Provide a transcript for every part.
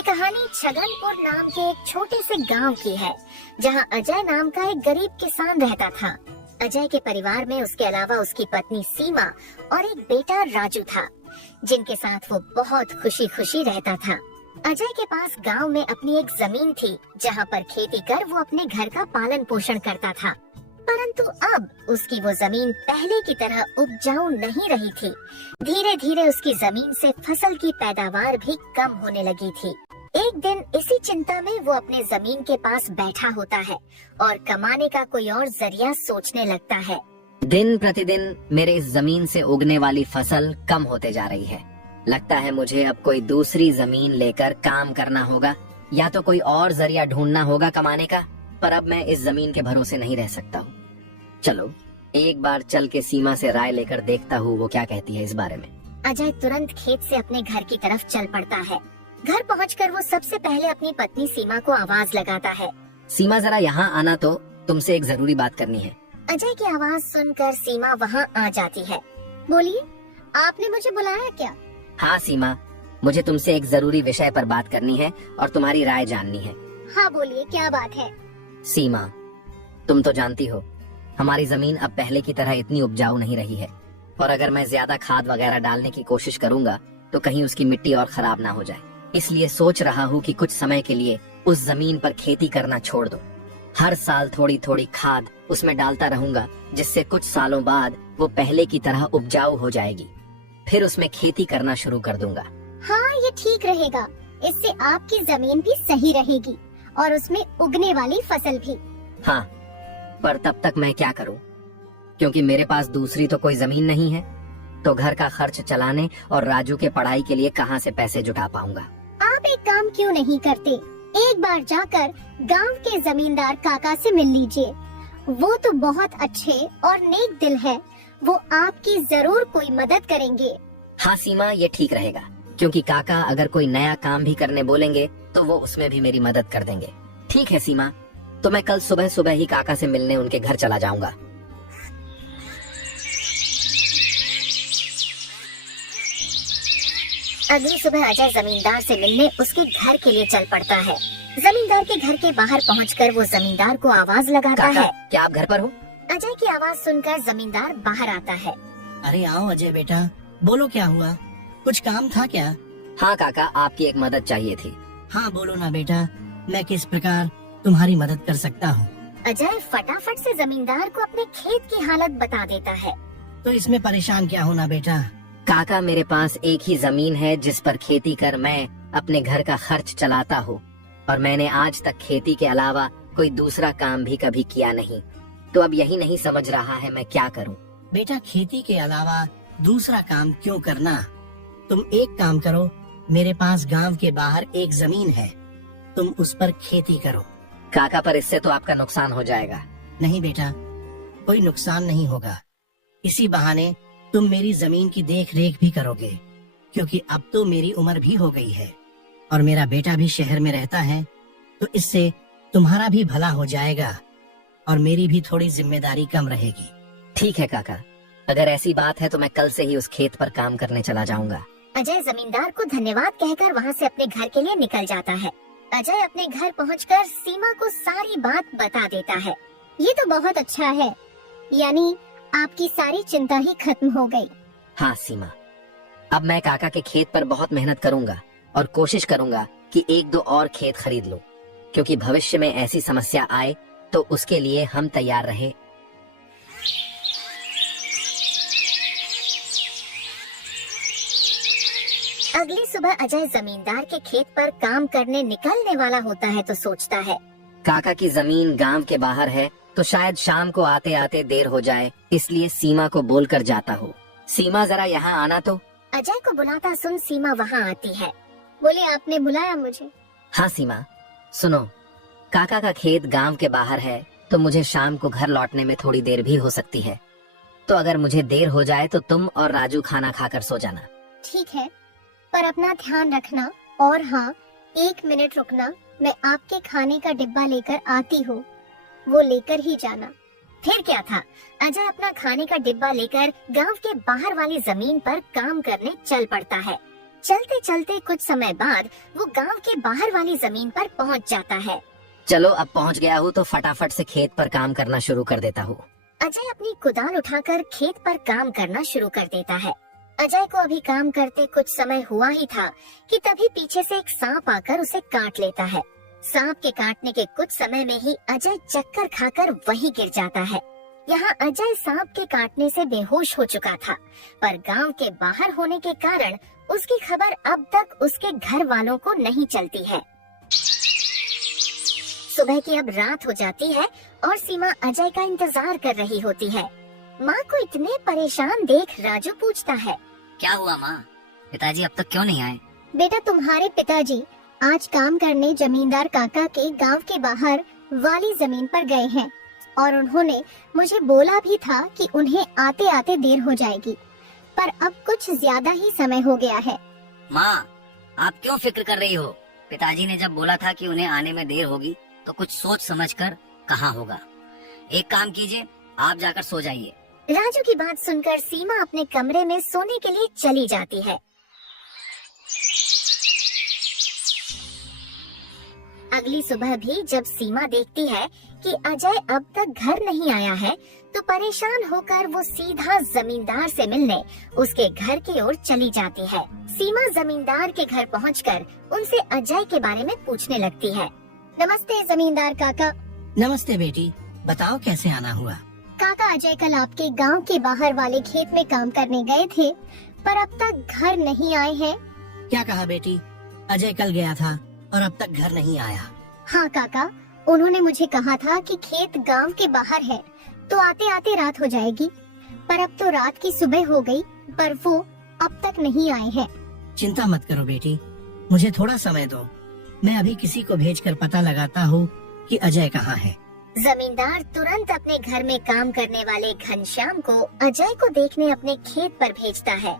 ये कहानी छगनपुर नाम के एक छोटे से गांव की है, जहां अजय नाम का एक गरीब किसान रहता था। अजय के परिवार में उसके अलावा उसकी पत्नी सीमा और एक बेटा राजू था, जिनके साथ वो बहुत खुशी खुशी रहता था। अजय के पास गांव में अपनी एक जमीन थी, जहां पर खेती कर वो अपने घर का पालन पोषण करता था। परंतु अब उसकी वो जमीन पहले की तरह उपजाऊ नहीं रही थी। धीरे धीरे उसकी जमीन से फसल की पैदावार भी कम होने लगी थी। एक दिन इसी चिंता में वो अपने जमीन के पास बैठा होता है और कमाने का कोई और जरिया सोचने लगता है। दिन प्रतिदिन मेरे इस जमीन से उगने वाली फसल कम होते जा रही है। लगता है मुझे अब कोई दूसरी जमीन लेकर काम करना होगा, या तो कोई और जरिया ढूंढना होगा कमाने का। पर अब मैं इस जमीन के भरोसे नहीं रह सकता हूँ। चलो एक बार चल के सीमा से राय लेकर देखता हूँ वो क्या कहती है इस बारे में। अजय तुरंत खेत से अपने घर की तरफ चल पड़ता है। घर पहुंचकर वो सबसे पहले अपनी पत्नी सीमा को आवाज लगाता है। सीमा जरा यहाँ आना, तो तुमसे एक जरूरी बात करनी है। अजय की आवाज सुनकर सीमा वहाँ आ जाती है। बोलिए, आपने मुझे बुलाया क्या? हाँ सीमा, मुझे तुमसे एक जरूरी विषय पर बात करनी है और तुम्हारी राय जाननी है। हाँ बोलिए, क्या बात है? सीमा, तुम तो जानती हो हमारी जमीन अब पहले की तरह इतनी उपजाऊ नहीं रही है, और अगर मैं ज्यादा खाद वगैरह डालने की कोशिश करूंगा तो कहीं उसकी मिट्टी और खराब ना हो जाए। इसलिए सोच रहा हूँ कि कुछ समय के लिए उस जमीन पर खेती करना छोड़ दो। हर साल थोड़ी थोड़ी खाद उसमें डालता रहूंगा, जिससे कुछ सालों बाद वो पहले की तरह उपजाऊ हो जाएगी। फिर उसमें खेती करना शुरू कर दूंगा। हाँ, ये ठीक रहेगा। इससे आपकी जमीन भी सही रहेगी और उसमें उगने वाली फसल भी। हाँ, पर तब तक मैं क्या करूं? क्योंकि मेरे पास दूसरी तो कोई जमीन नहीं है, तो घर का खर्च चलाने और राजू के पढ़ाई के लिए कहां से पैसे जुटा पाऊंगा? आप एक काम क्यों नहीं करते, एक बार जाकर गांव के जमींदार काका से मिल लीजिए। वो तो बहुत अच्छे और नेक दिल है, वो आपकी जरूर कोई मदद करेंगे। हाँ सीमा, ये ठीक रहेगा, क्योंकि काका अगर कोई नया काम भी करने बोलेंगे तो वो उसमें भी मेरी मदद कर देंगे। ठीक है सीमा, तो मैं कल सुबह सुबह ही काका से मिलने उनके घर चला जाऊंगा। अगली सुबह अजय जमींदार से मिलने उसके घर के लिए चल पड़ता है। जमींदार के घर के बाहर पहुंचकर वो जमींदार को आवाज लगाता काका, है। क्या आप घर पर हो? अजय की आवाज सुनकर जमींदार बाहर आता है। अरे आओ अजय बेटा, बोलो क्या हुआ, कुछ काम था क्या? हाँ काका, आपकी एक मदद चाहिए थी। हाँ बोलो ना बेटा, मैं किस प्रकार तुम्हारी मदद कर सकता हूँ? अजय फटाफट से जमींदार को अपने खेत की हालत बता देता है। तो इसमें परेशान क्या होना बेटा? काका, मेरे पास एक ही जमीन है जिस पर खेती कर मैं अपने घर का खर्च चलाता हूँ, और मैंने आज तक खेती के अलावा कोई दूसरा काम भी कभी किया नहीं। तो अब यही नहीं समझ रहा है मैं क्या करूँ। बेटा, खेती के अलावा दूसरा काम क्यों करना? तुम एक काम करो, मेरे पास गांव के बाहर एक जमीन है, तुम उस पर खेती करो। काका, पर इससे तो आपका नुकसान हो जाएगा। नहीं बेटा, कोई नुकसान नहीं होगा। इसी बहाने तुम मेरी जमीन की देख रेख भी करोगे, क्योंकि अब तो मेरी उम्र भी हो गई है और मेरा बेटा भी शहर में रहता है, तो इससे तुम्हारा भी भला हो जाएगा और मेरी भी थोड़ी जिम्मेदारी कम रहेगी। ठीक है काका, अगर ऐसी बात है तो मैं कल से ही उस खेत पर काम करने चला जाऊंगा। अजय जमींदार को धन्यवाद कहकर वहाँ से अपने घर के लिए निकल जाता है। अजय अपने घर पहुंचकर सीमा को सारी बात बता देता है। ये तो बहुत अच्छा है, यानी आपकी सारी चिंता ही खत्म हो गई। हाँ सीमा, अब मैं काका के खेत पर बहुत मेहनत करूंगा और कोशिश करूंगा कि एक दो और खेत खरीद लूं, क्योंकि भविष्य में ऐसी समस्या आए तो उसके लिए हम तैयार रहे। अगली सुबह अजय जमींदार के खेत पर काम करने निकलने वाला होता है तो सोचता है, काका की जमीन गांव के बाहर है, तो शायद शाम को आते आते देर हो जाए, इसलिए सीमा को बोलकर जाता हूँ। सीमा, जरा यहाँ आना तो। अजय को बुलाता सुन सीमा वहाँ आती है। बोले, आपने बुलाया मुझे? हाँ सीमा, सुनो, काका का खेत गांव के बाहर है, तो मुझे शाम को घर लौटने में थोड़ी देर भी हो सकती है। तो अगर मुझे देर हो जाए तो तुम और राजू खाना खाकर सो जाना। ठीक है, पर अपना ध्यान रखना। और हाँ, 1 मिनट रुकना, मैं आपके खाने का डिब्बा लेकर आती हूँ, वो लेकर ही जाना। फिर क्या था, अजय अपना खाने का डिब्बा लेकर गांव के बाहर वाली जमीन पर काम करने चल पड़ता है। चलते चलते कुछ समय बाद वो गांव के बाहर वाली जमीन पर पहुंच जाता है। चलो अब पहुंच गया हूँ तो फटाफट से खेत पर काम करना शुरू कर देता हूँ। अजय अपनी कुदाल उठाकर खेत पर काम करना शुरू कर देता है। अजय को अभी काम करते कुछ समय हुआ ही था कि तभी पीछे से एक सांप आकर उसे काट लेता है। सांप के काटने के कुछ समय में ही अजय चक्कर खाकर वहीं गिर जाता है। यहाँ अजय सांप के काटने से बेहोश हो चुका था, पर गांव के बाहर होने के कारण उसकी खबर अब तक उसके घर वालों को नहीं चलती है। सुबह की अब रात हो जाती है और सीमा अजय का इंतजार कर रही होती है। माँ को इतने परेशान देख राजू पूछता है, क्या हुआ माँ, पिताजी अब तक क्यों नहीं आए? बेटा तुम्हारे पिताजी आज काम करने जमींदार काका के गांव के बाहर वाली जमीन पर गए हैं और उन्होंने मुझे बोला भी था कि उन्हें आते आते देर हो जाएगी, पर अब कुछ ज्यादा ही समय हो गया है। माँ आप क्यों फिक्र कर रही हो? पिताजी ने जब बोला था कि उन्हें आने में देर होगी तो कुछ सोच समझ कर कहा होगा। एक काम कीजिए, आप जाकर सो जाइए। राजू की बात सुनकर सीमा अपने कमरे में सोने के लिए चली जाती है। अगली सुबह भी जब सीमा देखती है कि अजय अब तक घर नहीं आया है, तो परेशान होकर वो सीधा जमींदार से मिलने उसके घर की ओर चली जाती है। सीमा जमींदार के घर पहुंचकर उनसे अजय के बारे में पूछने लगती है। नमस्ते जमींदार काका। नमस्ते बेटी, बताओ कैसे आना हुआ? काका अजय कल आपके गांव के बाहर वाले खेत में काम करने गए थे, पर अब तक घर नहीं आए हैं। क्या कहा बेटी? अजय कल गया था और अब तक घर नहीं आया? हाँ काका, उन्होंने मुझे कहा था कि खेत गांव के बाहर है तो आते आते रात हो जाएगी, पर अब तो रात की सुबह हो गई, पर वो अब तक नहीं आए हैं। चिंता मत करो बेटी, मुझे थोड़ा समय दो, मैं अभी किसी को भेजकर पता लगाता हूँ कि अजय कहाँ है। जमींदार तुरंत अपने घर में काम करने वाले घनश्याम को अजय को देखने अपने खेत पर भेजता है।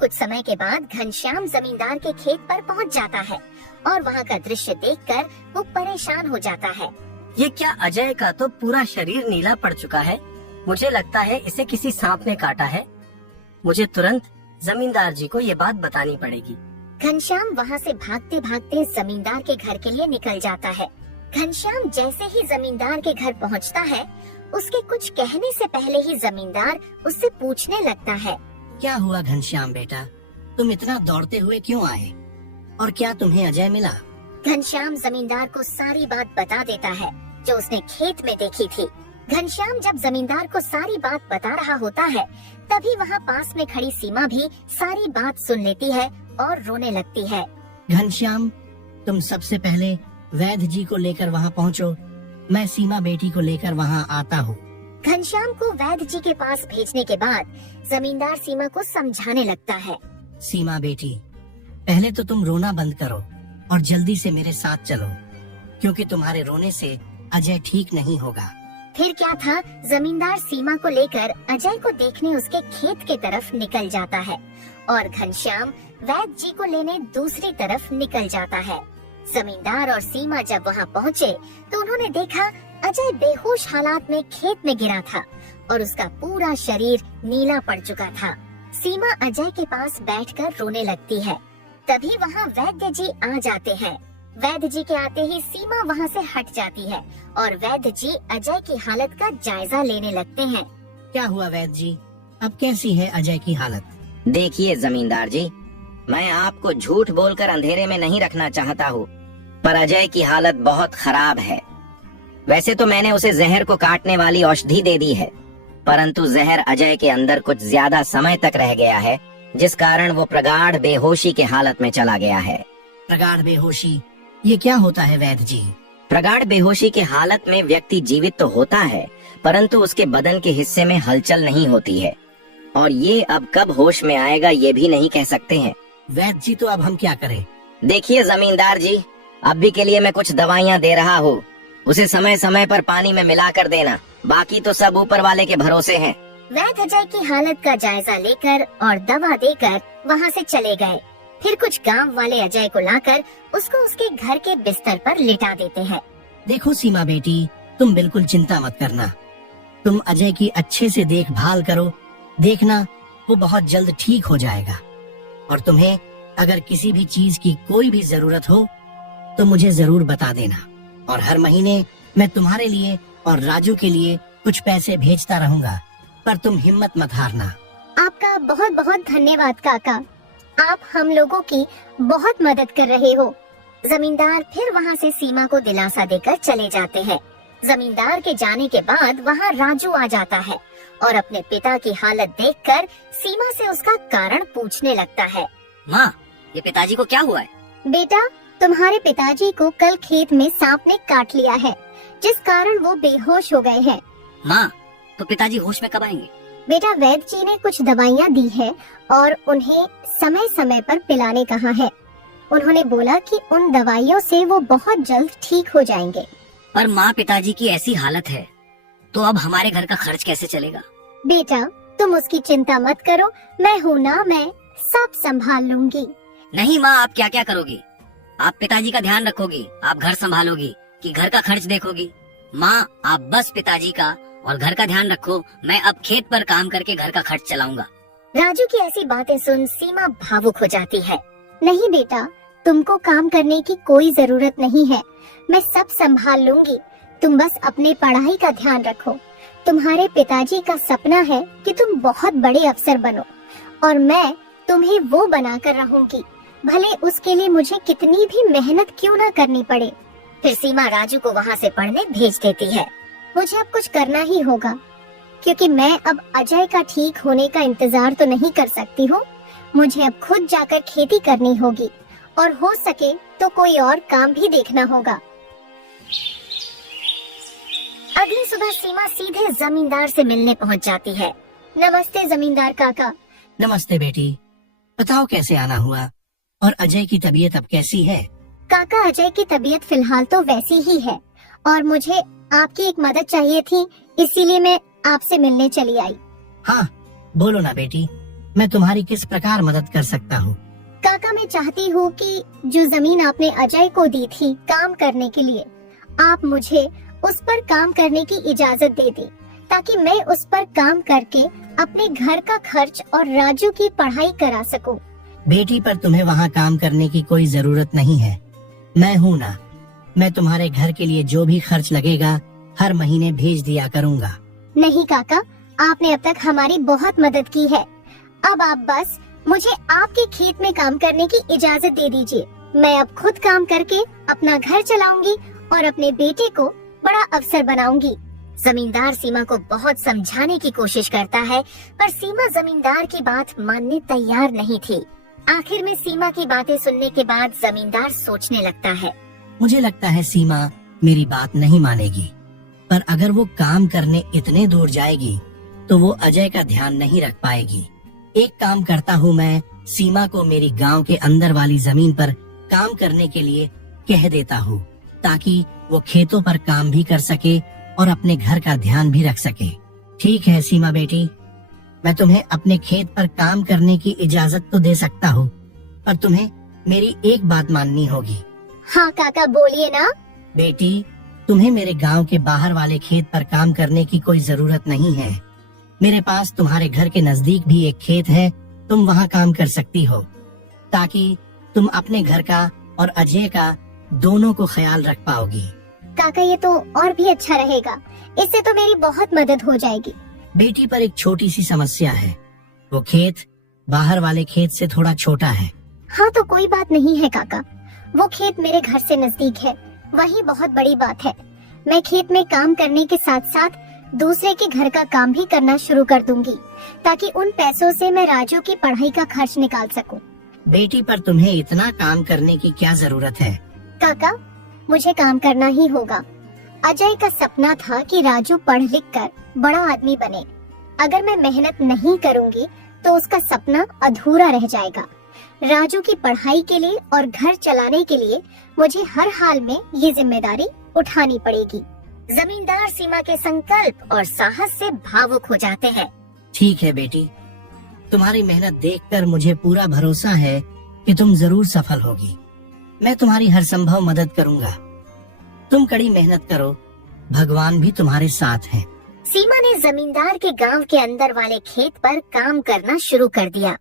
कुछ समय के बाद घनश्याम जमींदार के खेत पर पहुंच जाता है और वहां का दृश्य देखकर वो परेशान हो जाता है। ये क्या, अजय का तो पूरा शरीर नीला पड़ चुका है। मुझे लगता है इसे किसी सांप ने काटा है। मुझे तुरंत जमींदार जी को ये बात बतानी पड़ेगी। घनश्याम वहां से भागते भागते जमींदार के घर के लिए निकल जाता है। घनश्याम जैसे ही जमींदार के घर पहुंचता है, उसके कुछ कहने से पहले ही जमींदार उससे पूछने लगता है। क्या हुआ घनश्याम बेटा, तुम इतना दौड़ते हुए क्यों आए और क्या तुम्हें अजय मिला? घनश्याम जमींदार को सारी बात बता देता है जो उसने खेत में देखी थी। घनश्याम जब जमींदार को सारी बात बता रहा होता है, तभी वहाँ पास में खड़ी सीमा भी सारी बात सुन लेती है और रोने लगती है। घनश्याम, तुम सबसे पहले वैद्य जी को लेकर वहाँ पहुँचो, मैं सीमा बेटी को लेकर वहाँ आता हूँ। घनश्याम को वैद्य जी के पास भेजने के बाद जमींदार सीमा को समझाने लगता है। सीमा बेटी, पहले तो तुम रोना बंद करो और जल्दी से मेरे साथ चलो, क्योंकि तुम्हारे रोने से अजय ठीक नहीं होगा। फिर क्या था, जमींदार सीमा को लेकर अजय को देखने उसके खेत के तरफ निकल जाता है और घनश्याम वैद्य जी को लेने दूसरी तरफ निकल जाता है। जमींदार और सीमा जब वहाँ पहुँचे तो उन्होंने देखा अजय बेहोश हालात में खेत में गिरा था और उसका पूरा शरीर नीला पड़ चुका था। सीमा अजय के पास बैठकर रोने लगती है। तभी वहाँ वैद्य जी आ जाते हैं। वैद्य जी के आते ही सीमा वहाँ से हट जाती है और वैद्य जी अजय की हालत का जायजा लेने लगते हैं। क्या हुआ वैद्य जी, अब कैसी है अजय की हालत? देखिए जमींदार जी, मैं आपको झूठ बोलकर अंधेरे में नहीं रखना चाहता हूँ, पर अजय की हालत बहुत खराब है। वैसे तो मैंने उसे जहर को काटने वाली औषधि दे दी है, परंतु जहर अजय के अंदर कुछ ज्यादा समय तक रह गया है, जिस कारण वो प्रगाढ़ बेहोशी के हालत में चला गया है। प्रगाढ़ बेहोशी, ये क्या होता है वैद्य जी? प्रगाढ़ बेहोशी के हालत में व्यक्ति जीवित तो होता है, परंतु उसके बदन के हिस्से में हलचल नहीं होती है, और ये अब कब होश में आएगा ये भी नहीं कह सकते हैं। वैद्य जी, तो अब हम क्या करें? देखिए जमींदार जी, अभी के लिए मैं कुछ दवाइयाँ दे रहा हूँ, उसे समय समय पर पानी में मिलाकर देना, बाकी तो सब ऊपर वाले के भरोसे हैं। वैद्य अजय की हालत का जायजा लेकर और दवा देकर वहाँ से चले गए। फिर कुछ गांव वाले अजय को लाकर उसको उसके घर के बिस्तर पर लिटा देते हैं। देखो सीमा बेटी, तुम बिल्कुल चिंता मत करना, तुम अजय की अच्छे से देखभाल करो, देखना वो बहुत जल्द ठीक हो जाएगा और तुम्हें अगर किसी भी चीज की कोई भी जरूरत हो तो मुझे जरूर बता देना, और हर महीने मैं तुम्हारे लिए और राजू के लिए कुछ पैसे भेजता रहूंगा, पर तुम हिम्मत मत हारना। आपका बहुत बहुत धन्यवाद काका, आप हम लोगों की बहुत मदद कर रहे हो। जमींदार फिर वहाँ से सीमा को दिलासा देकर चले जाते हैं। जमींदार के जाने के बाद वहाँ राजू आ जाता है और अपने पिता की हालत देखकर सीमा से उसका कारण पूछने लगता है। माँ, ये पिताजी को क्या हुआ है? बेटा, तुम्हारे पिताजी को कल खेत में सांप ने काट लिया है, जिस कारण वो बेहोश हो गए हैं। माँ, तो पिताजी होश में कब आएंगे? बेटा, वैद्य जी ने कुछ दवाइयाँ दी है और उन्हें समय समय पर पिलाने कहा है। उन्होंने बोला कि उन दवाइयों से वो बहुत जल्द ठीक हो जाएंगे। पर माँ, पिताजी की ऐसी हालत है तो अब हमारे घर का खर्च कैसे चलेगा? बेटा, तुम उसकी चिंता मत करो, मैं हूँ ना, मैं सब संभाल लूंगी। नहीं माँ, आप क्या क्या करोगी? आप पिताजी का ध्यान रखोगी, आप घर संभालोगी कि घर का खर्च देखोगी? माँ, आप बस पिताजी का और घर का ध्यान रखो, मैं अब खेत पर काम करके घर का खर्च चलाऊंगा। राजू की ऐसी बातें सुन सीमा भावुक हो जाती है। नहीं बेटा, तुमको काम करने की कोई जरूरत नहीं है, मैं सब संभाल लूंगी, तुम बस अपने पढ़ाई का ध्यान रखो। तुम्हारे पिताजी का सपना है कि तुम बहुत बड़े अफसर बनो और मैं तुम्हें वो बनाकर रहूंगी, भले उसके लिए मुझे कितनी भी मेहनत क्यों ना करनी पड़े। फिर सीमा राजू को वहाँ से पढ़ने भेज देती है। मुझे अब कुछ करना ही होगा, क्योंकि मैं अब अजय का ठीक होने का इंतजार तो नहीं कर सकती हूँ। मुझे अब खुद जाकर खेती करनी होगी और हो सके तो कोई और काम भी देखना होगा। अगली सुबह सीमा सीधे जमींदार से मिलने पहुंच जाती है। नमस्ते जमींदार काका। नमस्ते बेटी, बताओ कैसे आना हुआ और अजय की तबीयत अब कैसी है? काका, अजय की तबीयत फिलहाल तो वैसी ही है और मुझे आपकी एक मदद चाहिए थी, इसीलिए मैं आपसे मिलने चली आई। हाँ, बोलो ना बेटी, मैं तुम्हारी किस प्रकार मदद कर सकता हूँ? काका, मैं चाहती हूँ कि जो जमीन आपने अजय को दी थी काम करने के लिए, आप मुझे उस पर काम करने की इजाजत दे दें, ताकि मैं उस पर काम करके अपने घर का खर्च और राजू की पढ़ाई करा सकूं। बेटी, पर तुम्हें वहाँ काम करने की कोई जरूरत नहीं है, मैं हूँ ना, मैं तुम्हारे घर के लिए जो भी खर्च लगेगा हर महीने भेज दिया करूँगा। नहीं काका, आपने अब तक हमारी बहुत मदद की है, अब आप बस मुझे आपके खेत में काम करने की इजाजत दे दीजिए। मैं अब खुद काम करके अपना घर चलाऊंगी और अपने बेटे को बड़ा अफसर बनाऊंगी। जमींदार सीमा को बहुत समझाने की कोशिश करता है, पर सीमा जमींदार की बात मानने तैयार नहीं थी। आखिर में सीमा की बातें सुनने के बाद जमींदार सोचने लगता है। मुझे लगता है सीमा मेरी बात नहीं मानेगी, पर अगर वो काम करने इतने दूर जाएगी तो वो अजय का ध्यान नहीं रख पाएगी। एक काम करता हूँ, मैं सीमा को मेरी गांव के अंदर वाली जमीन पर काम करने के लिए कह देता हूँ, ताकि वो खेतों पर काम भी कर सके और अपने घर का ध्यान भी रख सके। ठीक है सीमा बेटी, मैं तुम्हें अपने खेत पर काम करने की इजाजत तो दे सकता हूँ, पर तुम्हें मेरी एक बात माननी होगी। हाँ काका, बोलिए ना। बेटी, तुम्हें मेरे गांव के बाहर वाले खेत पर काम करने की कोई जरूरत नहीं है। मेरे पास तुम्हारे घर के नजदीक भी एक खेत है, तुम वहाँ काम कर सकती हो, ताकि तुम अपने घर का और अजय का दोनों को ख्याल रख पाओगी। काका, ये तो और भी अच्छा रहेगा, इससे तो मेरी बहुत मदद हो जाएगी। बेटी, पर एक छोटी सी समस्या है, वो खेत बाहर वाले खेत से थोड़ा छोटा है। हाँ तो कोई बात नहीं है काका, वो खेत मेरे घर से नजदीक है, वही बहुत बड़ी बात है। मैं खेत में काम करने के साथ साथ दूसरे के घर का काम भी करना शुरू कर दूंगी, ताकि उन पैसों से मैं राजू की पढ़ाई का खर्च निकाल सकूं। बेटी, पर तुम्हें इतना काम करने की क्या जरूरत है? काका, मुझे काम करना ही होगा। अजय का सपना था कि राजू पढ़ लिख कर बड़ा आदमी बने। अगर मैं मेहनत नहीं करूंगी तो उसका सपना अधूरा रह जाएगा। राजू की पढ़ाई के लिए और घर चलाने के लिए मुझे हर हाल में ये जिम्मेदारी उठानी पड़ेगी। जमींदार सीमा के संकल्प और साहस से भावुक हो जाते हैं। ठीक है बेटी, तुम्हारी मेहनत देखकर मुझे पूरा भरोसा है कि तुम जरूर सफल होगी। मैं तुम्हारी हर संभव मदद करूंगा। तुम कड़ी मेहनत करो, भगवान भी तुम्हारे साथ है। सीमा ने जमींदार के गांव के अंदर वाले खेत पर काम करना शुरू कर दिया।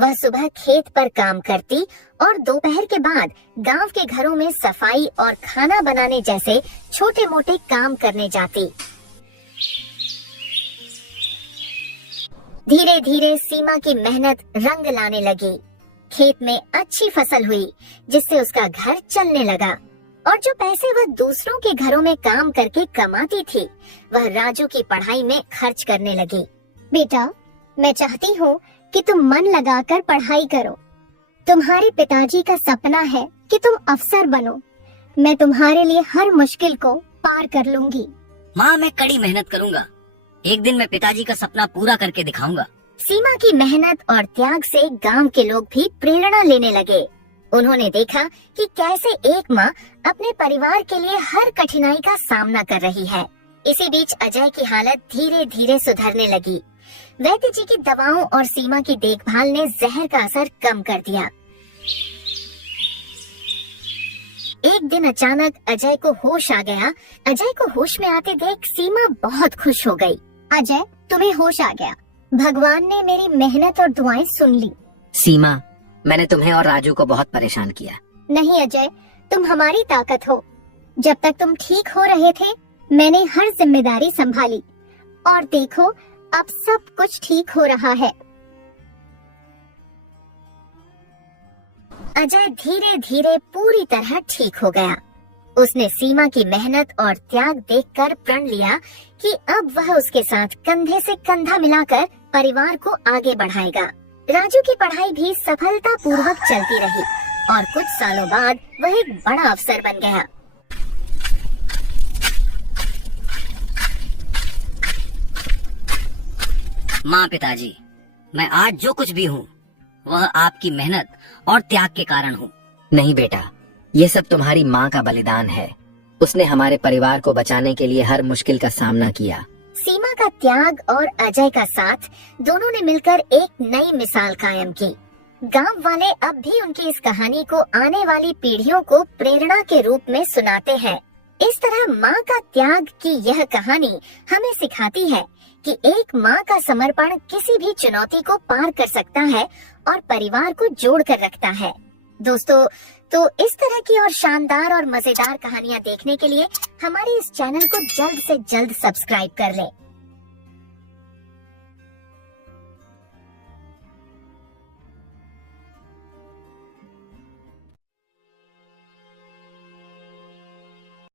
वह सुबह खेत पर काम करती और दोपहर के बाद गांव के घरों में सफाई और खाना बनाने जैसे छोटे मोटे काम करने जाती। धीरे धीरे सीमा की मेहनत रंग लाने लगी। खेत में अच्छी फसल हुई, जिससे उसका घर चलने लगा और जो पैसे वह दूसरों के घरों में काम करके कमाती थी, वह राजू की पढ़ाई में खर्च करने लगी। बेटा, मैं चाहती हूँ कि तुम मन लगाकर पढ़ाई करो। तुम्हारे पिताजी का सपना है कि तुम अफसर बनो। मैं तुम्हारे लिए हर मुश्किल को पार कर लूंगी। माँ, मैं कड़ी मेहनत करूंगा। एक दिन मैं पिताजी का सपना पूरा करके दिखाऊंगा। सीमा की मेहनत और त्याग से गांव के लोग भी प्रेरणा लेने लगे। उन्होंने देखा कि कैसे एक माँ अपने परिवार के लिए हर कठिनाई का सामना कर रही है। इसी बीच अजय की हालत धीरे धीरे सुधरने लगी। वैद्य जी की दवाओं और सीमा की देखभाल ने जहर का असर कम कर दिया। एक दिन अचानक अजय को होश आ गया। अजय को होश में आते देख सीमा बहुत खुश हो गई। अजय, तुम्हें होश आ गया। भगवान ने मेरी मेहनत और दुआएं सुन ली। सीमा, मैंने तुम्हें और राजू को बहुत परेशान किया। नहीं अजय, तुम हमारी ताकत हो। जब तक तुम ठीक हो रहे थे, मैंने हर जिम्मेदारी संभाली और देखो, अब सब कुछ ठीक हो रहा है। अजय धीरे धीरे पूरी तरह ठीक हो गया। उसने सीमा की मेहनत और त्याग देखकर प्रण लिया कि अब वह उसके साथ कंधे से कंधा मिलाकर परिवार को आगे बढ़ाएगा। राजू की पढ़ाई भी सफलतापूर्वक चलती रही और कुछ सालों बाद वह एक बड़ा अफसर बन गया। माँ, पिताजी, मैं आज जो कुछ भी हूँ वह आपकी मेहनत और त्याग के कारण हूँ। नहीं बेटा, ये सब तुम्हारी माँ का बलिदान है। उसने हमारे परिवार को बचाने के लिए हर मुश्किल का सामना किया। सीमा का त्याग और अजय का साथ, दोनों ने मिलकर एक नई मिसाल कायम की। गांव वाले अब भी उनकी इस कहानी को आने वाली पीढ़ियों को प्रेरणा के रूप में सुनाते हैं। इस तरह माँ का त्याग की यह कहानी हमें सिखाती है कि एक माँ का समर्पण किसी भी चुनौती को पार कर सकता है और परिवार को जोड़ कर रखता है। दोस्तों, तो इस तरह की और शानदार और मजेदार कहानियाँ देखने के लिए हमारे इस चैनल को जल्द से जल्द सब्सक्राइब कर लें।